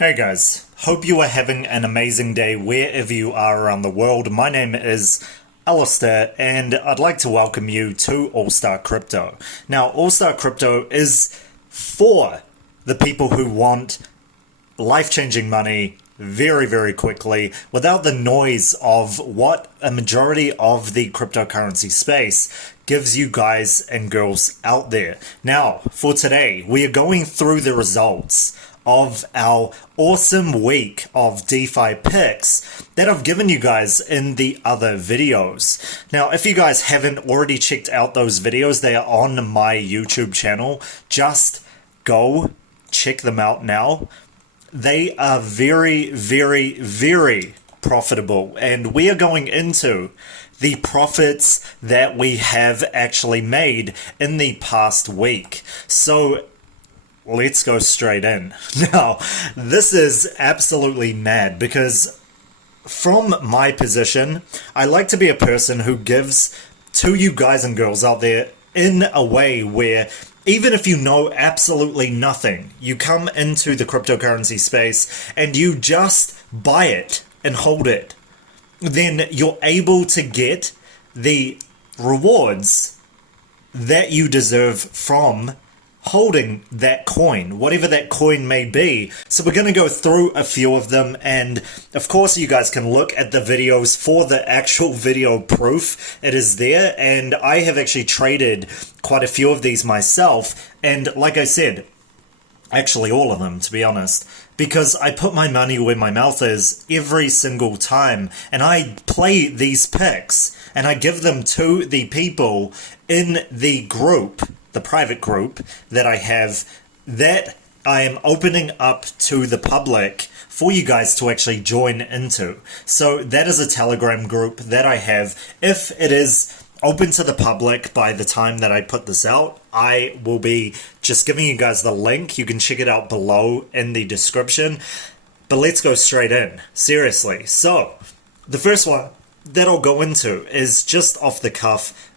Hey guys, hope you are having an amazing day wherever you are around the world. My name is Alistair and I'd like to welcome you to All Star Crypto. Now, All Star Crypto is for the people who want life-changing money very, very quickly without the noise of what a majority of the cryptocurrency space gives you guys and girls out there. Now, for today, we are going through the results of our awesome week of DeFi picks that I've given you guys in the other videos. Now, if you guys haven't already checked out those videos, they are on my YouTube channel. Just go check them out now. They are very, very, very profitable, and we are going into the profits that we have actually made in the past week. So let's go straight in. Now, this is absolutely mad because from my position, I like to be a person who gives to you guys and girls out there in a way where even if you know absolutely nothing, you come into the cryptocurrency space and you just buy it and hold it, then you're able to get the rewards that you deserve from holding that coin, whatever that coin may be. So we're going to go through a few of them, and of course you guys can look at the videos for the actual video proof. It is there, and I have actually traded quite a few of these myself, and like I said, actually all of them, to be honest, because I put my money where my mouth is every single time, and I play these picks and I give them to the people in the group, the private group that I have, that I am opening up to the public for you guys to actually join into. So that is a Telegram group that I have. If it is open to the public by the time that I put this out, I will be just giving you guys the link. You can check it out below in the description. But let's go straight in. Seriously. So the first one that I'll go into is just off the cuff,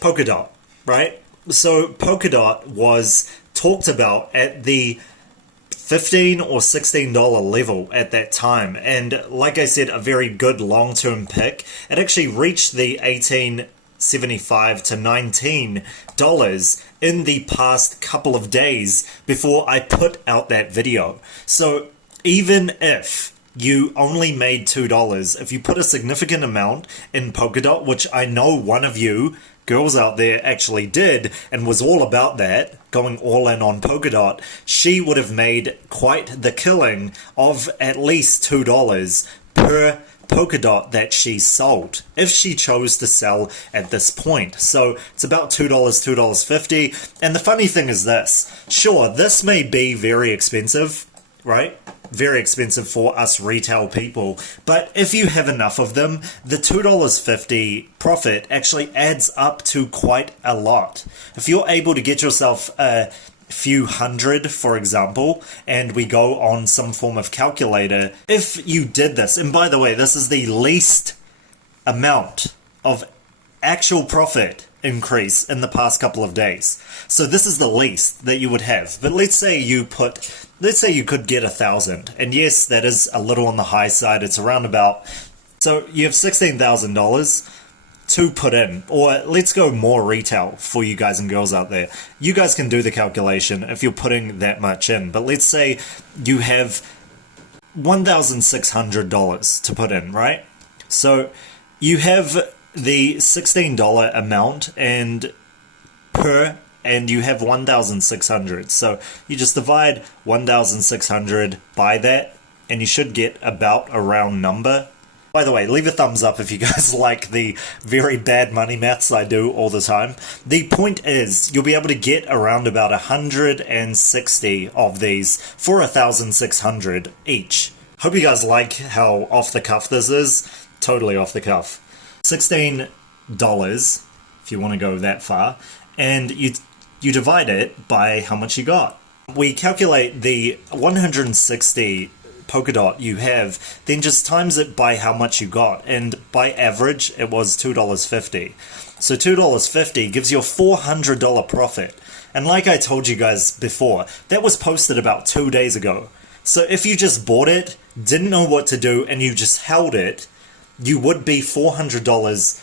Polkadot, right? So Polkadot was talked about at the $15 or $16 level at that time, and like I said, a very good long-term pick. It actually reached the $18.75 to $19 in the past couple of days before I put out that video. So even if you only made $2, if you put a significant amount in Polkadot, which I know one of you girls out there actually did and was all about that, going all in on Polkadot, she would have made quite the killing of at least $2 per Polkadot that she sold, if she chose to sell at this point. So it's about $2, $2.50. And the funny thing is this, sure, this may be very expensive, right? Very expensive for us retail people, but if you have enough of them, the $2.50 profit actually adds up to quite a lot. If you're able to get yourself a few hundred, for example, and we go on some form of calculator, if you did this, and by the way, this is the least amount of actual profit increase in the past couple of days. So this is the least that you would have. But let's say you could get 1,000, and yes, that is a little on the high side. It's around about, so you have $16,000 to put in, or let's go more retail for you guys and girls out there. You guys can do the calculation if you're putting that much in, but let's say you have $1,600 to put in, right? So you have the $16 amount and you have 1,600. So you just divide 1,600 by that and you should get about a round number. By the way, leave a thumbs up if you guys like the very bad money maths I do all the time. The point is, you'll be able to get around about 160 of these for 1,600 each. Hope you guys like how off the cuff this is. Totally off the cuff. $16 if you want to go that far, and you divide it by how much you got. We calculate the 160 Polkadot you have, then just times it by how much you got, and by average it was $2.50. So $2.50 gives you a $400 profit. And like I told you guys before, that was posted about 2 days ago. So if you just bought it, didn't know what to do, and you just held it, you would be $400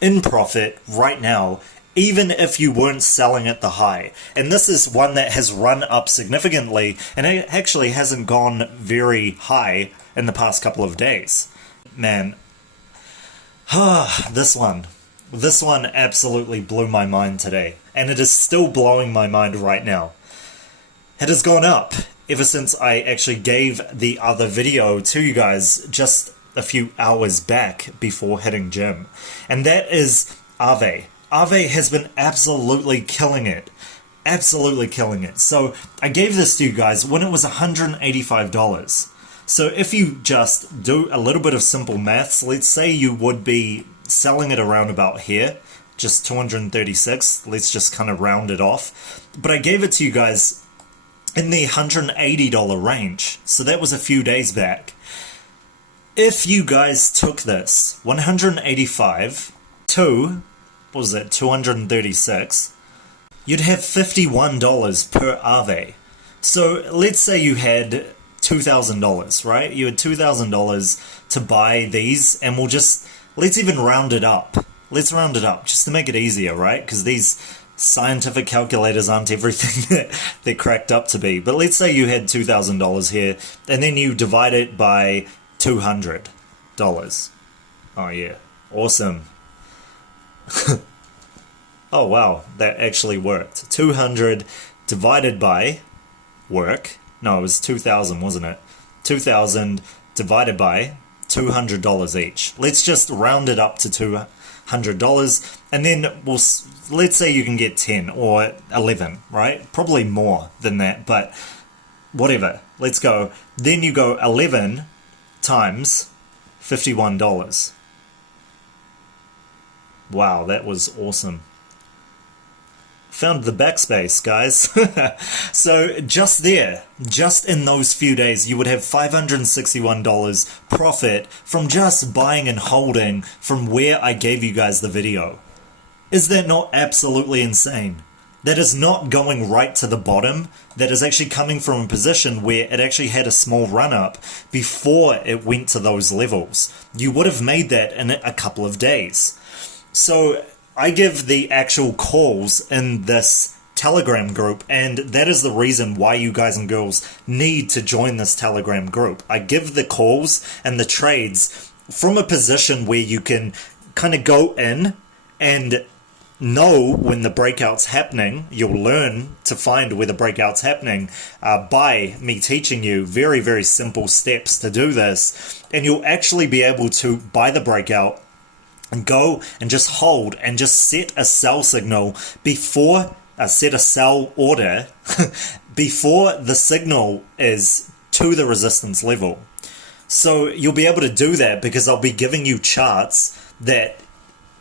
in profit right now, even if you weren't selling at the high. And this is one that has run up significantly, and it actually hasn't gone very high in the past couple of days. Man, this one absolutely blew my mind today, and it is still blowing my mind right now. It has gone up ever since I actually gave the other video to you guys just a few hours back before hitting gym, and that is AAVE. AAVE has been absolutely killing it. Absolutely killing it. So I gave this to you guys when it was $185. So if you just do a little bit of simple maths, let's say you would be selling it around about here, just 236. Let's just kind of round it off. But I gave it to you guys in the $180 range. So that was a few days back. If you guys took this 185 to, what was that, 236, you'd have $51 per AAVE. So let's say you had $2,000, right? You had $2,000 to buy these, and let's even round it up. Let's round it up just to make it easier, right? Because these scientific calculators aren't everything that they're cracked up to be. But let's say you had $2,000 here, and then you divide it by $200. Oh yeah, awesome. Oh wow, that actually worked. 200 divided by no, it was 2,000, wasn't it? 2,000 divided by $200 each. Let's just round it up to $200, and then let's say you can get 10 or 11, right? Probably more than that, but whatever. Let's go. Then you go 11 times $51. Wow, that was awesome. Found the backspace, guys. So just in those few days, you would have $561 profit from just buying and holding from where I gave you guys the video. Is that not absolutely insane? That is not going right to the bottom. That is actually coming from a position where it actually had a small run up before it went to those levels. You would have made that in a couple of days. So I give the actual calls in this Telegram group, and that is the reason why you guys and girls need to join this Telegram group. I give the calls and the trades from a position where you can kind of go in and know when the breakout's happening. You'll learn to find where the breakout's happening by me teaching you very, very simple steps to do this, and you'll actually be able to buy the breakout and go and just hold and just set a sell signal before, set a sell order before the signal is to the resistance level. So you'll be able to do that because I'll be giving you charts that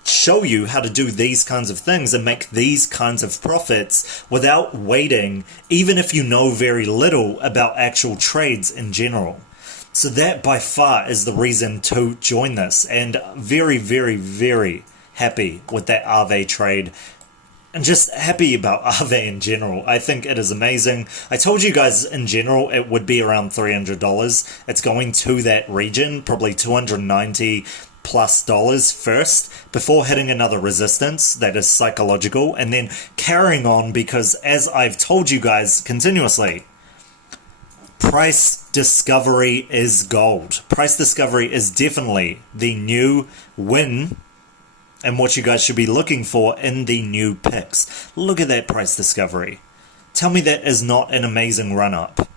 show you how to do these kinds of things and make these kinds of profits without waiting, even if you know very little about actual trades in general. So that by far is the reason to join this, and very, very, very happy with that AAVE trade, and just happy about AAVE in general. I think it is amazing. I told you guys in general it would be around $300. It's going to that region, probably $290 plus first, before hitting another resistance that is psychological, and then carrying on, because as I've told you guys continuously, price discovery is gold. Price discovery is definitely the new win and what you guys should be looking for in the new picks. Look at that price discovery. Tell me that is not an amazing run up.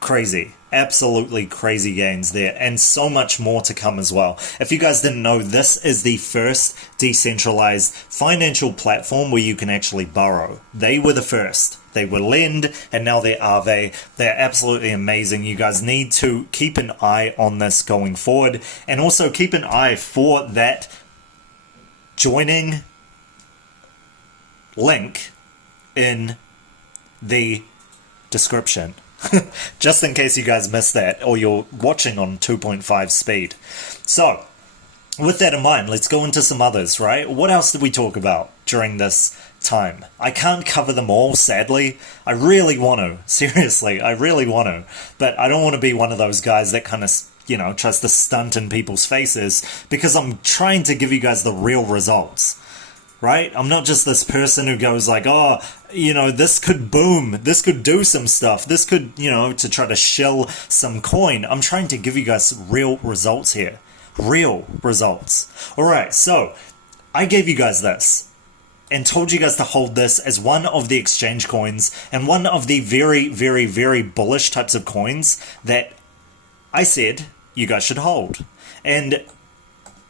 Crazy. Absolutely crazy gains there, and so much more to come as well. If you guys didn't know, this is the first decentralized financial platform where you can actually borrow. They were the first. They were Lend, and now they're AAVE. They're absolutely amazing. You guys need to keep an eye on this going forward, and also keep an eye for that joining link in the description. Just in case you guys missed that, or you're watching on 2.5 speed. So, with that in mind, let's go into some others, right? What else did we talk about during this time? I can't cover them all, sadly. I really want to. Seriously, I really want to. But I don't want to be one of those guys that kind of, tries to stunt in people's faces, because I'm trying to give you guys the real results, right? I'm not just this person who goes like, oh, this could boom, this could do some stuff, this could, to try to shill some coin. I'm trying to give you guys real results here. Real results. Alright, so I gave you guys this and told you guys to hold this as one of the exchange coins and one of the very, very, very bullish types of coins that I said you guys should hold. And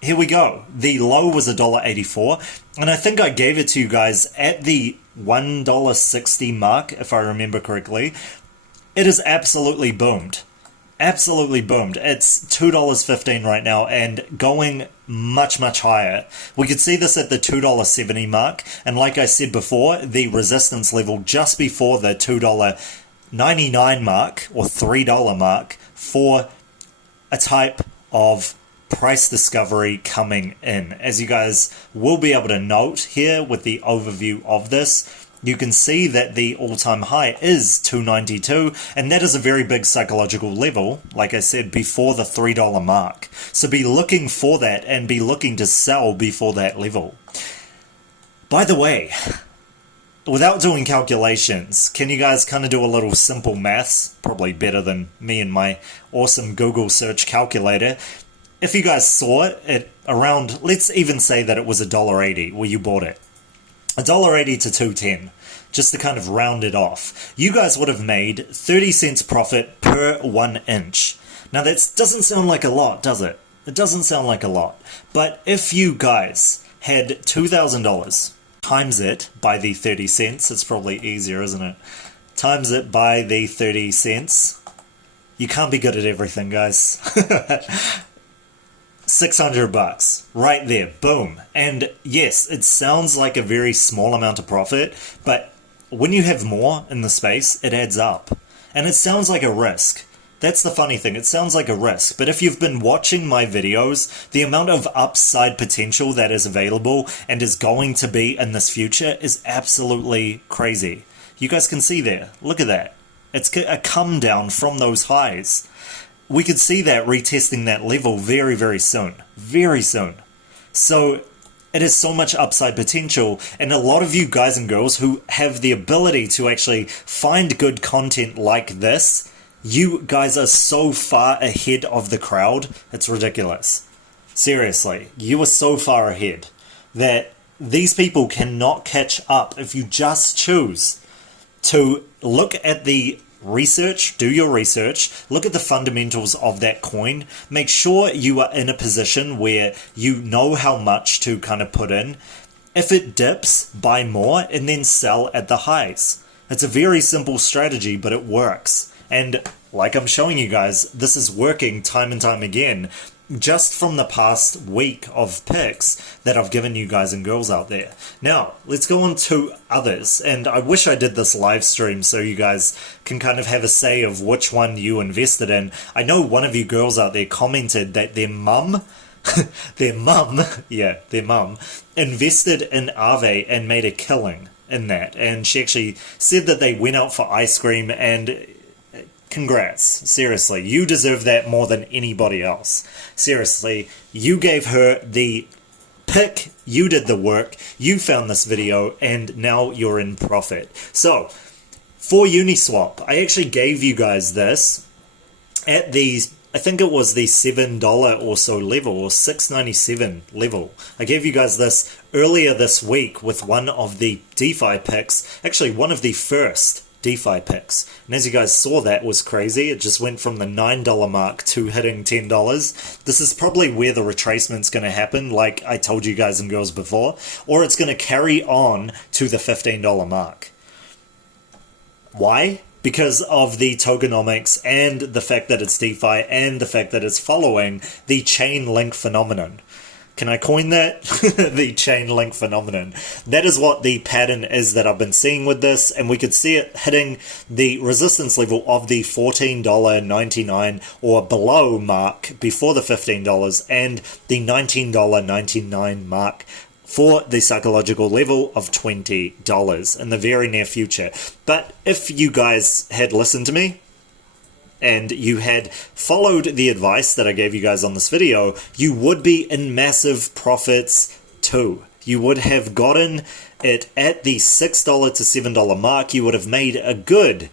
here we go. The low was $1.84, and I think I gave it to you guys at the $1.60 mark, if I remember correctly. It has absolutely boomed. Absolutely boomed. It's $2.15 right now and going much, much higher. We could see this at the $2.70 mark, and like I said before, the resistance level just before the $2.99 mark or $3 mark for a type of price discovery coming in. As you guys will be able to note here with the overview of this, you can see that the all-time high is 292, and that is a very big psychological level, like I said, before the $3 mark. So be looking for that and be looking to sell before that level. By the way, without doing calculations, can you guys kind of do a little simple maths? Probably better than me and my awesome Google search calculator. If you guys saw it around, let's even say that it was $1.80 where you bought it. $1.80 to $2.10, just to kind of round it off. You guys would have made 30 cents profit per 1 inch. Now that doesn't sound like a lot, does it? It doesn't sound like a lot. But if you guys had $2,000, times it by the 30 cents, it's probably easier, isn't it? Times it by the 30 cents. You can't be good at everything, guys. $600 right there, boom. And yes, it sounds like a very small amount of profit, but when you have more in the space, it adds up. And it sounds like a risk. That's the funny thing, it sounds like a risk, but if you've been watching my videos, the amount of upside potential that is available and is going to be in this future is absolutely crazy. You guys can see there, look at that. It's a come down from those highs. We could see that retesting that level very, very soon. Very soon. So it has so much upside potential, and a lot of you guys and girls who have the ability to actually find good content like this, you guys are so far ahead of the crowd, it's ridiculous. Seriously, you are so far ahead that these people cannot catch up if you just choose to look at the research, do your research, look at the fundamentals of that coin, make sure you are in a position where you know how much to kind of put in. If it dips, buy more and then sell at the highs. It's a very simple strategy, but it works. And like I'm showing you guys, this is working time and time again, just from the past week of picks that I've given you guys and girls out there. Now, let's go on to others, and I wish I did this live stream so you guys can kind of have a say of which one you invested in. I know one of you girls out there commented that their mum invested in AAVE and made a killing in that, and she actually said that they went out for ice cream, and congrats. Seriously, you deserve that more than anybody else. Seriously, you gave her the pick, you did the work, you found this video, and now you're in profit. So, for Uniswap, I actually gave you guys this at the, I think it was the $7 or so level, or $6.97 level. I gave you guys this earlier this week with one of the DeFi picks, actually one of the first DeFi picks. And as you guys saw, that was crazy. It just went from the $9 mark to hitting $10. This is probably where the retracement's going to happen, like I told you guys and girls before, or it's going to carry on to the $15 mark. Why? Because of the tokenomics and the fact that it's DeFi and the fact that it's following the Chainlink phenomenon. Can I coin that? The Chainlink phenomenon. That is what the pattern is that I've been seeing with this, and we could see it hitting the resistance level of the $14.99 or below mark before the $15 and the $19.99 mark for the psychological level of $20 in the very near future. But if you guys had listened to me, and you had followed the advice that I gave you guys on this video, you would be in massive profits too. You would have gotten it at the $6 to $7 mark. You would have made a good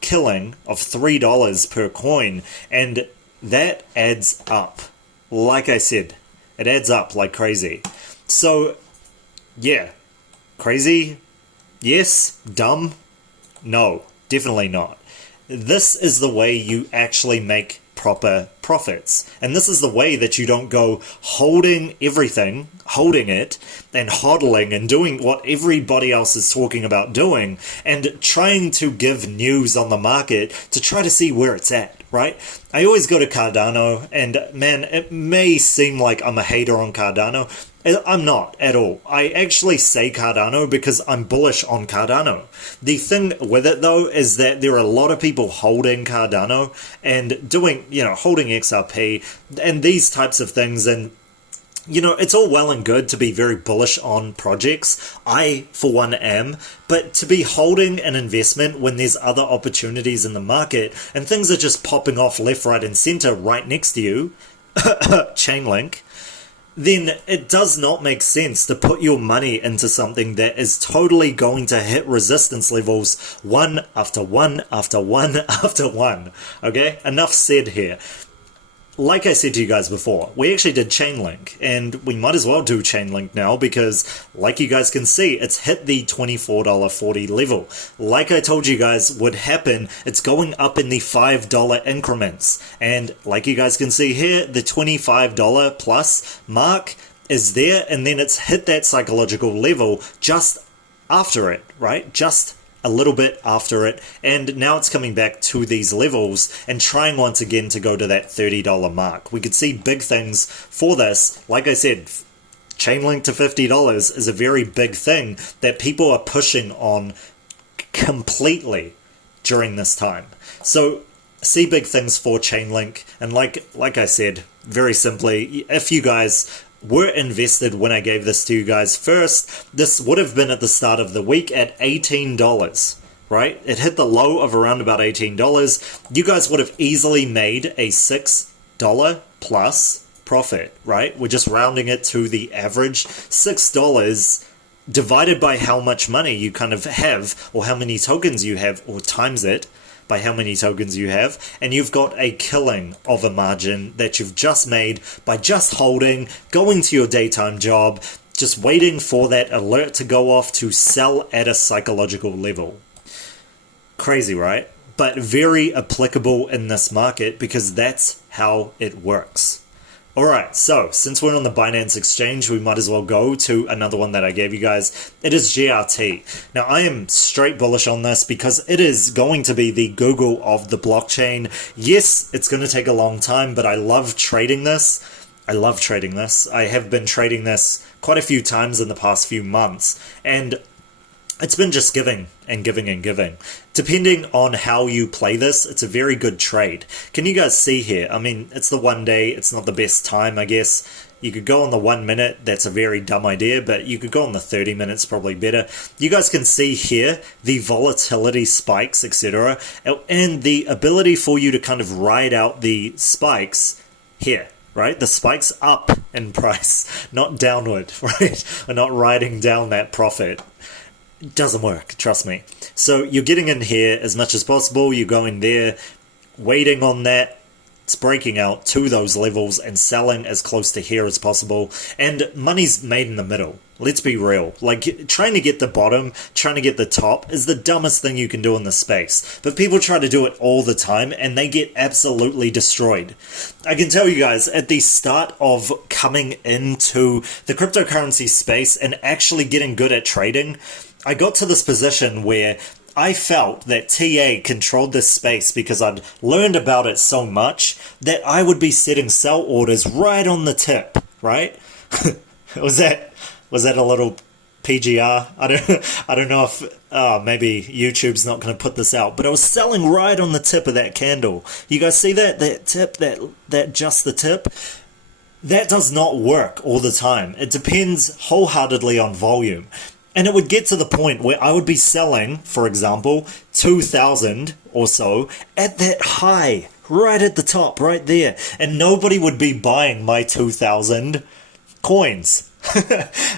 killing of $3 per coin, and that adds up. Like I said, it adds up like crazy. So, yeah, crazy? Yes. Dumb? No, definitely not. This is the way you actually make proper profits. And this is the way that you don't go holding everything, holding it, and hodling and doing what everybody else is talking about doing, and trying to give news on the market to try to see where it's at, right? I always go to Cardano, and man, it may seem like I'm a hater on Cardano. I'm not at all. I actually say Cardano because I'm bullish on Cardano. The thing with it though is that there are a lot of people holding Cardano and doing, holding XRP and these types of things, and it's all well and good to be very bullish on projects. I, for one, am. But to be holding an investment when there's other opportunities in the market and things are just popping off left, right, and center right next to you, Chainlink, then it does not make sense to put your money into something that is totally going to hit resistance levels one after one after one after one. Okay? Enough said here. Like I said to you guys before, we actually did Chainlink, and we might as well do Chainlink now because, like you guys can see, it's hit the $24.40 level. Like I told you guys would happen, it's going up in the $5 increments. And like you guys can see here, the $25 plus mark is there, and then it's hit that psychological level just after it, right? Just a little bit after it, and now it's coming back to these levels and trying once again to go to that $30 mark. We could see big things for this. Like I said, Chainlink to $50 is a very big thing that people are pushing on completely during this time. So see big things for Chainlink, and like I said, very simply, if you guys were invested when I gave this to you guys first, this would have been at the start of the week at $18, right? It hit the low of around about $18. You guys would have easily made a $6 plus profit, right? We're just rounding it to the average. $6 divided by how much money you kind of have, or how many tokens you have, or times it by how many tokens you have, and you've got a killing of a margin that you've just made by just holding, going to your daytime job, just waiting for that alert to go off to sell at a psychological level. Crazy, right? But very applicable in this market because that's how it works. Alright, so since we're on the Binance exchange, we might as well go to another one that I gave you guys. It is GRT. Now, I am straight bullish on this because it is going to be the Google of the blockchain. Yes, it's going to take a long time, but I love trading this. I love trading this. I have been trading this quite a few times in the past few months, and it's been just giving and giving and giving. Depending on how you play this, it's a very good trade. Can you guys see here? I mean, it's the 1 day. It's not the best time, I guess. You could go on the 1 minute. That's a very dumb idea, but you could go on the 30 minutes, probably better. You guys can see here the volatility spikes, etc., and the ability for you to kind of ride out the spikes here. Right? The spikes up in price, not downward, right? We're not riding down that profit. It doesn't work, trust me. So you're getting in here as much as possible, you're going there, waiting on that, it's breaking out to those levels and selling as close to here as possible, and money's made in the middle. Let's be real. Like, trying to get the bottom, trying to get the top is the dumbest thing you can do in this space. But people try to do it all the time, and they get absolutely destroyed. I can tell you guys, at the start of coming into the cryptocurrency space and actually getting good at trading, I got to this position where I felt that TA controlled this space because I'd learned about it so much that I would be setting sell orders right on the tip, right? was that a little PGR? I don't know if maybe YouTube's not going to put this out, but I was selling right on the tip of that candle. You guys see that tip, that just the tip? That does not work all the time. It depends wholeheartedly on volume. And it would get to the point where I would be selling, for example, 2,000 or so at that high, right at the top, right there. And nobody would be buying my 2,000 coins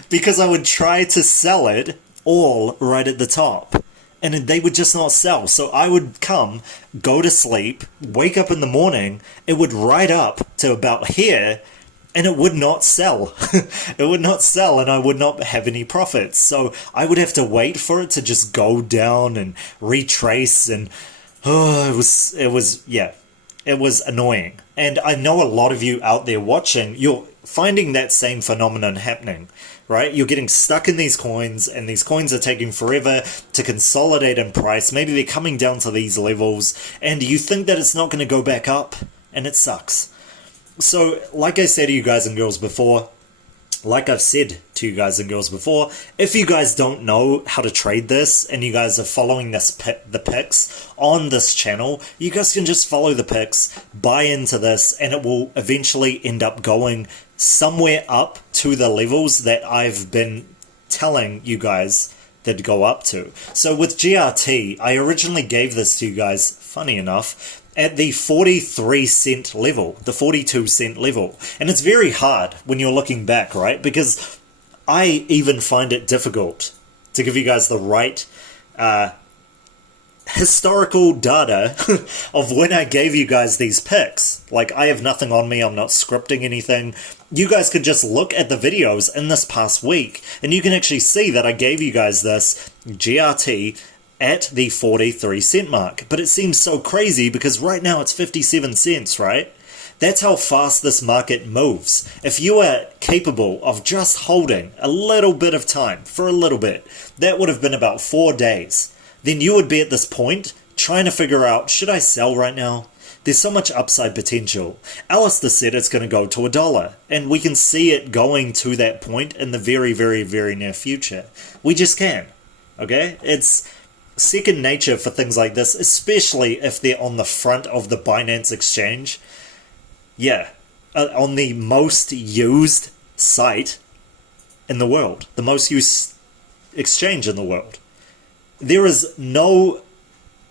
because I would try to sell it all right at the top. And they would just not sell. So I would go to sleep, wake up in the morning, it would ride up to about here, and it would not sell. It would not sell, and I would not have any profits. So I would have to wait for it to just go down and retrace, and it was annoying. And I know a lot of you out there watching, you're finding that same phenomenon happening, right? You're getting stuck in these coins, and these coins are taking forever to consolidate in price. Maybe they're coming down to these levels, and you think that it's not going to go back up, and it sucks. So, like I said to you guys and girls before, if you guys don't know how to trade this and you guys are following the picks on this channel, you guys can just follow the picks, buy into this, and it will eventually end up going somewhere up to the levels that I've been telling you guys that go up to. So with GRT, I originally gave this to you guys, funny enough, at the 43 cent level, the 42 cent level. And it's very hard when you're looking back, right? Because I even find it difficult to give you guys the right historical data of when I gave you guys these picks. Like, I have nothing on me, I'm not scripting anything. You guys could just look at the videos in this past week, and you can actually see that I gave you guys this GRT at the 43 cent mark. But it seems so crazy because right now it's 57 cents, right? That's how fast this market moves. If you are capable of just holding a little bit of time, for a little bit, that would have been about 4 days, then you would be at this point trying to figure out, should I sell right now? There's so much upside potential. Alistair said it's going to go to $1, and we can see it going to that point in the very, very, very near future. We just can, okay? It's second nature for things like this, especially if they're on the front of the Binance exchange. Yeah, on the most used site in the world, the most used exchange in the world. There is no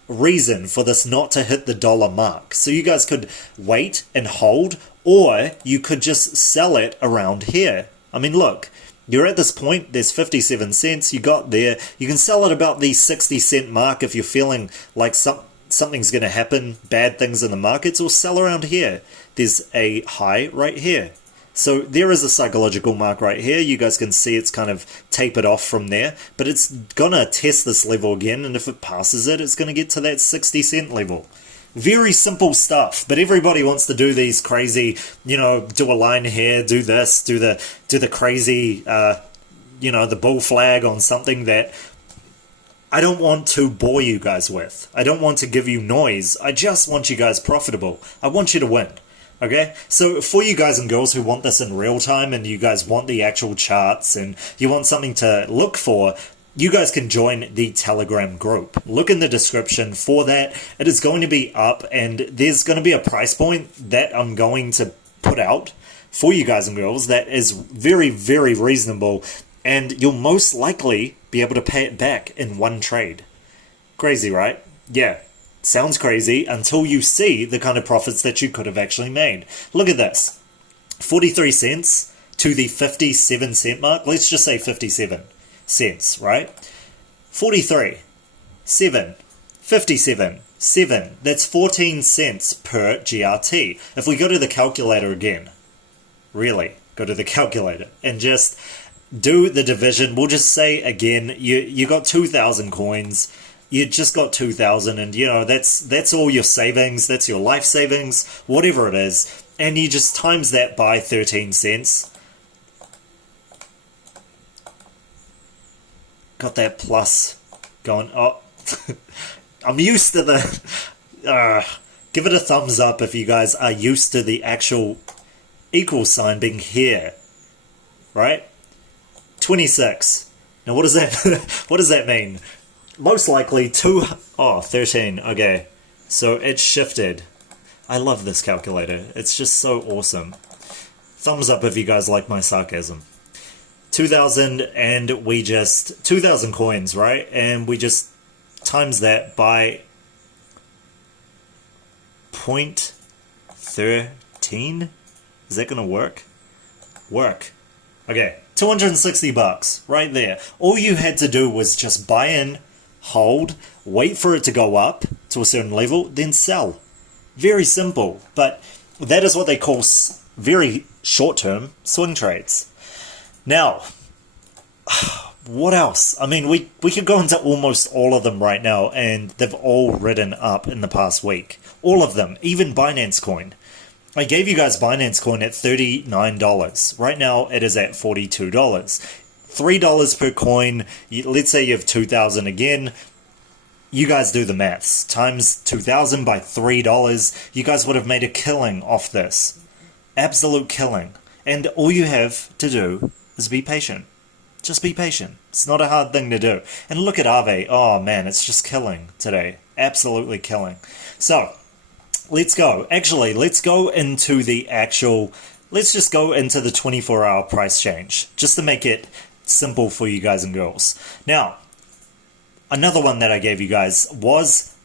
reason for this not to hit the $1 mark. So you guys could wait and hold, or you could just sell it around here. I mean, look, you're at this point, there's 57 cents, you got there. You can sell it about the 60 cent mark if you're feeling like something's going to happen, bad things in the markets, or sell around here. There's a high right here. So there is a psychological mark right here. You guys can see it's kind of tapered off from there, but it's going to test this level again, and if it passes it, it's going to get to that 60 cent level. Very simple stuff, but everybody wants to do these crazy, do a line here, do this, do the crazy, the bull flag on something that I don't want to bore you guys with. I don't want to give you noise. I just want you guys profitable. I want you to win. Okay, so for you guys and girls who want this in real time, and you guys want the actual charts, and you want something to look for, you guys can join the Telegram group. Look in the description for that. It is going to be up, and there's going to be a price point that I'm going to put out for you guys and girls that is very, very reasonable, and you'll most likely be able to pay it back in one trade. Crazy, right? Yeah. Sounds crazy until you see the kind of profits that you could have actually made. Look at this. 43 cents to the 57 cent mark. Let's just say 57 cents, right? 43, 7, 57, 7. That's 14 cents per GRT. If we go to the calculator again, really, go to the calculator and just do the division. We'll just say again, you got 2,000 coins. You just got 2,000, and that's all your savings, that's your life savings, whatever it is, and you just times that by 13 cents. Got that plus going. Oh, I'm used to the. Give it a thumbs up if you guys are used to the actual equal sign being here. right? 26. Now what does that what does that mean? Most likely 13. Okay, so it shifted. I love this calculator. It's just so awesome. Thumbs up if you guys like my sarcasm. 2,000, and we just 2,000 coins, right? And we just times that by 0.13. Is that gonna work? Okay, 260 bucks right there. All you had to do was just buy in, hold, wait for it to go up to a certain level, then sell. Very simple, but that is what they call very short-term swing trades. Now, what else? I mean, we could go into almost all of them right now, and they've all ridden up in the past week. All of them, even Binance Coin. I gave you guys Binance Coin at $39. Right now, it is at $42. $3 per coin. Let's say you have 2,000 again. You guys do the maths. Times 2,000 by $3. You guys would have made a killing off this. Absolute killing. And all you have to do is be patient. Just be patient. It's not a hard thing to do. And look at AAVE. Oh man, it's just killing today. Absolutely killing. So, let's go. Actually, let's go into the actual... Let's just go into the 24-hour price change, just to make it simple for you guys and girls. Now, another one that I gave you guys was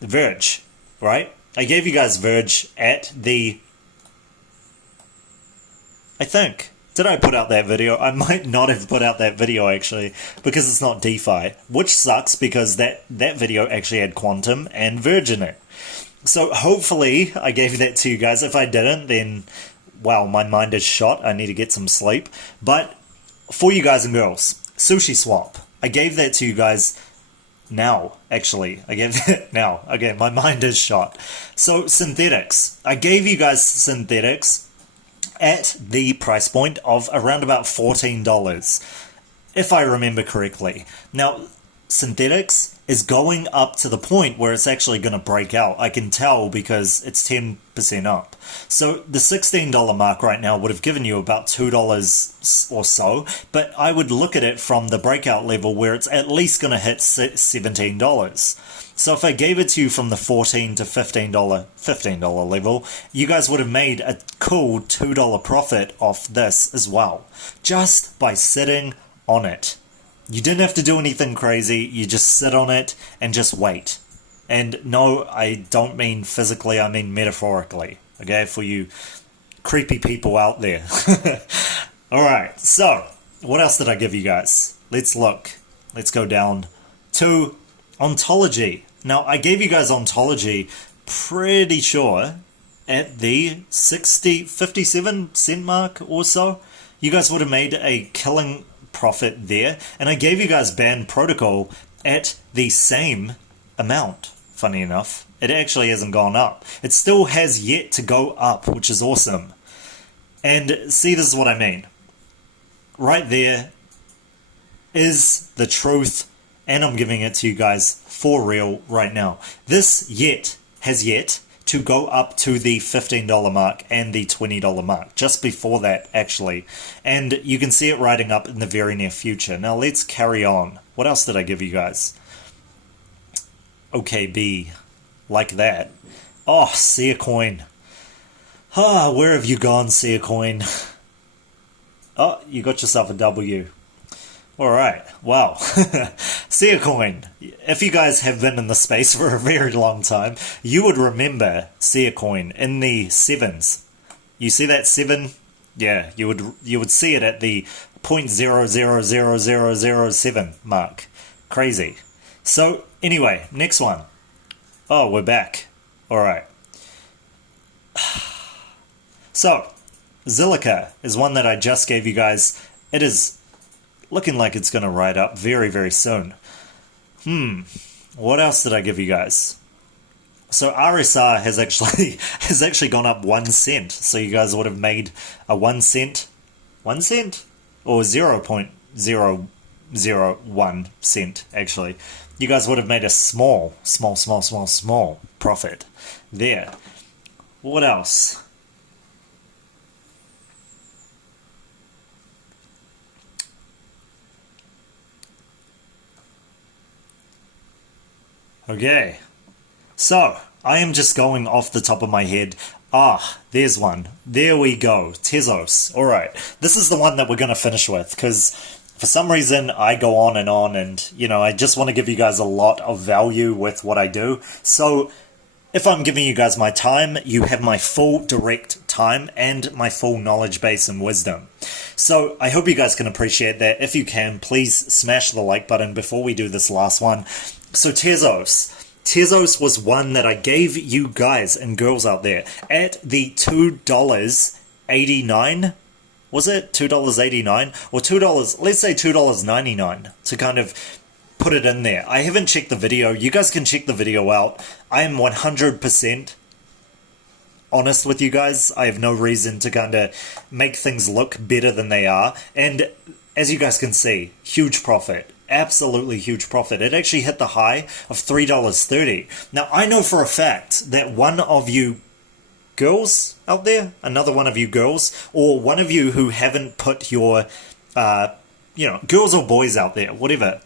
Verge, right? I gave you guys Verge at the... I think... Did I put out that video? I might not have put out that video, actually, because it's not DeFi, which sucks because that video actually had Quantum and Verge in it. So hopefully I gave that to you guys. If I didn't, then, wow, my mind is shot. I need to get some sleep. But for you guys and girls, Sushi Swap. I gave that to you guys now, actually. I gave that now. Again, my mind is shot. So Synthetics. I gave you guys Synthetics at the price point of around about $14, if I remember correctly. Now, Synthetics is going up to the point where it's actually going to break out. I can tell because it's 10% up. So the $16 mark right now would have given you about $2 or so, but I would look at it from the breakout level where it's at least going to hit $17. So if I gave it to you from the $14 to $15 level, you guys would have made a cool $2 profit off this as well, just by sitting on it. You didn't have to do anything crazy, you just sit on it and just wait. And no, I don't mean physically, I mean metaphorically, okay, for you creepy people out there. Alright, so, what else did I give you guys? Let's look. Let's go down to Ontology. Now, I gave you guys Ontology pretty sure at the 57 cent mark or so. You guys would have made a killing profit there. And I gave you guys Band Protocol at the same amount, funny enough. It actually hasn't gone up. It still has yet to go up, which is awesome. And see, this is what I mean. Right there is the truth, and I'm giving it to you guys for real right now. This has yet to go up to the $15 mark and the $20 mark, just before that actually, and you can see it riding up in the very near future. Now let's carry on. What else did I give you guys? OKB, like that. Oh, see a coin. Ah, where have you gone, see a coin? Oh, you got yourself a W. Alright, wow. See a coin. If you guys have been in the space for a very long time, you would remember see a coin in the sevens. You see that 7? Yeah, you would see it at the 0.000007 mark. Crazy. So, anyway, next one. Oh, we're back. Alright. So, Zilliqa is one that I just gave you guys. It is looking like it's going to ride up very, very soon. What else did I give you guys? So RSR has actually gone up 1 cent. So you guys would have made a 1 cent, or 0.001 cent actually. You guys would have made a small profit there. What else? Okay, so I am just going off the top of my head. Ah, there's one. There we go. Tezos. Alright, this is the one that we're going to finish with, because for some reason I go on, and, you know, I just want to give you guys a lot of value with what I do. So if I'm giving you guys my time, you have my full direct time and my full knowledge base and wisdom. So I hope you guys can appreciate that. If you can, please smash the like button before we do this last one. So Tezos. Tezos was one that I gave you guys and girls out there at the $2.89. Was it $2.89 or $2? Let's say $2.99 to kind of put it in there. I haven't checked the video. You guys can check the video out. I am 100% honest with you guys. I have no reason to kind of make things look better than they are. And as you guys can see, huge profit. Absolutely huge profit. It actually hit the high of $3.30. Now, I know for a fact that one of you girls out there, another one of you girls, or one of you who haven't put your, girls or boys out there, whatever,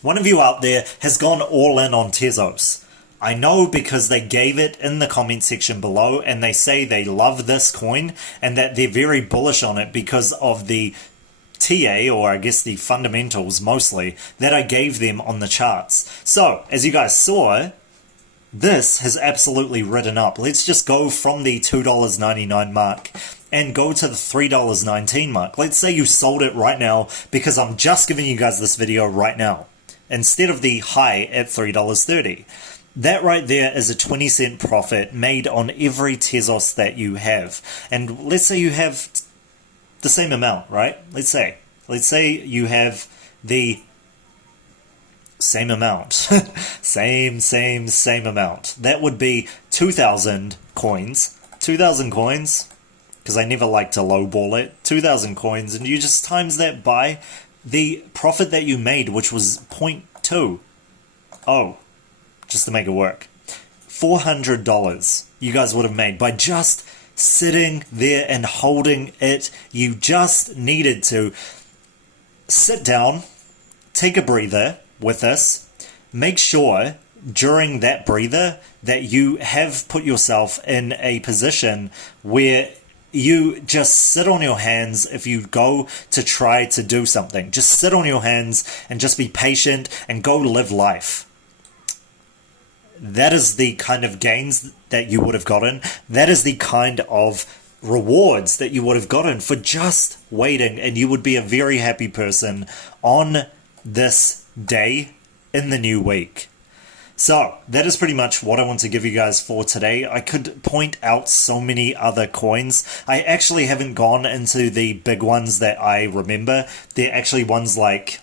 one of you out there has gone all in on Tezos. I know because they gave it in the comment section below, and they say they love this coin and that they're very bullish on it because of the TA, or I guess the fundamentals mostly, that I gave them on the charts. So, as you guys saw, this has absolutely ridden up. Let's just go from the $2.99 mark and go to the $3.19 mark. Let's say you sold it right now, because I'm just giving you guys this video right now, instead of the high at $3.30. That right there is a 20-cent profit made on every Tezos that you have. And let's say you have the same amount, right? Let's say you have the same amount. same amount. That would be 2,000 coins. 2,000 coins, because I never like to lowball it. 2,000 coins, and you just times that by the profit that you made, which was 0.2. Oh, just to make it work. $400 you guys would have made by just sitting there and holding it. You just needed to sit down, take a breather with this, make sure during that breather that you have put yourself in a position where you just sit on your hands. If you go to try to do something, just sit on your hands and just be patient and go live life. That is the kind of gains that you would have gotten. That is the kind of rewards that you would have gotten for just waiting, and you would be a very happy person on this day in the new week. So that is pretty much what I want to give you guys for today. I could point out so many other coins. I actually haven't gone into the big ones that I remember. They're actually ones like,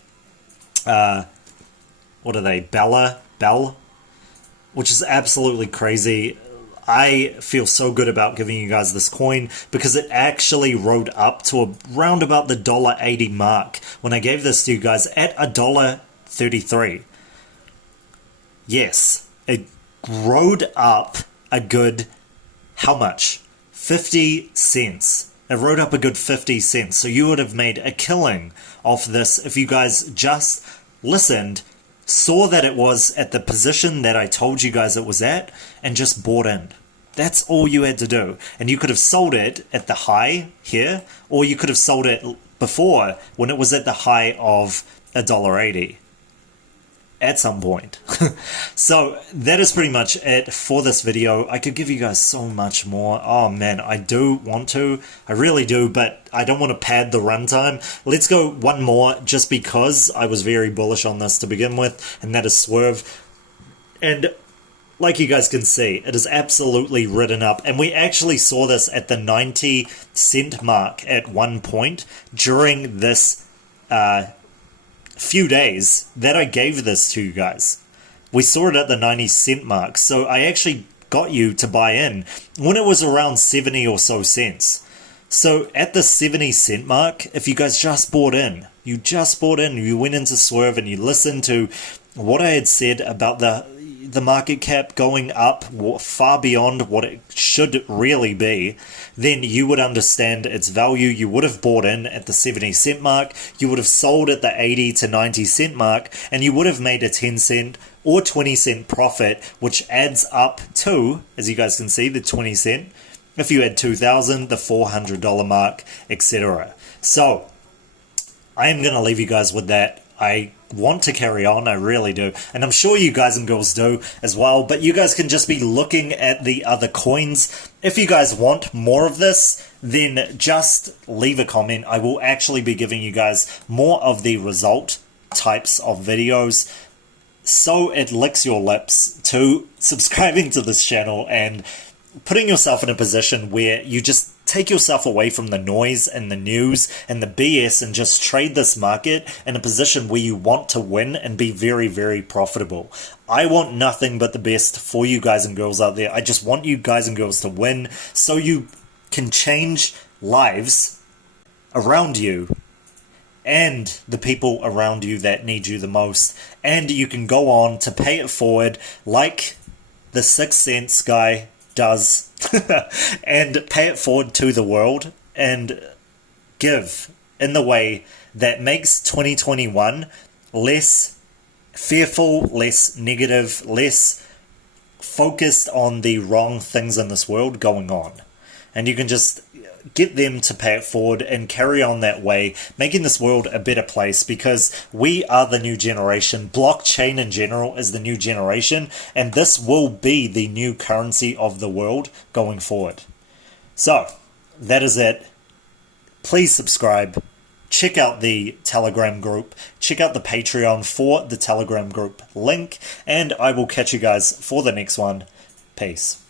what are they? BEL, which is absolutely crazy. I feel so good about giving you guys this coin because it actually rode up to around about the $1.80 mark when I gave this to you guys at $1.33. Yes, it rode up a good, how much? 50 cents. It rode up a good 50 cents. So you would have made a killing off this if you guys just listened, saw that it was at the position that I told you guys it was at, and just bought in. That's all you had to do. And you could have sold it at the high here, or you could have sold it before when it was at the high of $1.80 at some point. So that is pretty much it for this video. I could give you guys so much more. Oh man, I do want to. I really do, but I don't want to pad the runtime. Let's go one more just because I was very bullish on this to begin with, and that is Swerve. And like you guys can see, it is absolutely ridden up, and we actually saw this at the 90 cent mark at one point during this few days that I gave this to you guys. We saw it at the 90 cent mark, so I actually got you to buy in when it was around 70 or so cents. So at the 70 cent mark, if you guys just bought in, you went into Swerve and you listened to what I had said about the market cap going up far beyond what it should really be, then you would understand its value. You would have bought in at the 70-cent mark, you would have sold at the 80 to 90-cent mark, and you would have made a 10-cent or 20-cent profit, which adds up to, as you guys can see, the 20-cent. If you had 2,000, the $400 mark, etc. So I am going to leave you guys with that. I want to carry on, I really do, and I'm sure you guys and girls do as well, but you guys can just be looking at the other coins. If you guys want more of this, then just leave a comment. I will actually be giving you guys more of the result types of videos, so it licks your lips to subscribing to this channel and putting yourself in a position where you just take yourself away from the noise and the news and the BS and just trade this market in a position where you want to win and be very, very profitable. I want nothing but the best for you guys and girls out there. I just want you guys and girls to win so you can change lives around you and the people around you that need you the most. And you can go on to pay it forward like the 6 cents guy does and pay it forward to the world and give in the way that makes 2021 less fearful, less negative, less focused on the wrong things in this world going on. And you can just get them to pay it forward and carry on that way, making this world a better place, because we are the new generation. Blockchain in general is the new generation, and this will be the new currency of the world going forward. So that is it. Please subscribe, check out the Telegram group, check out the Patreon for the Telegram group link, and I will catch you guys for the next one. Peace.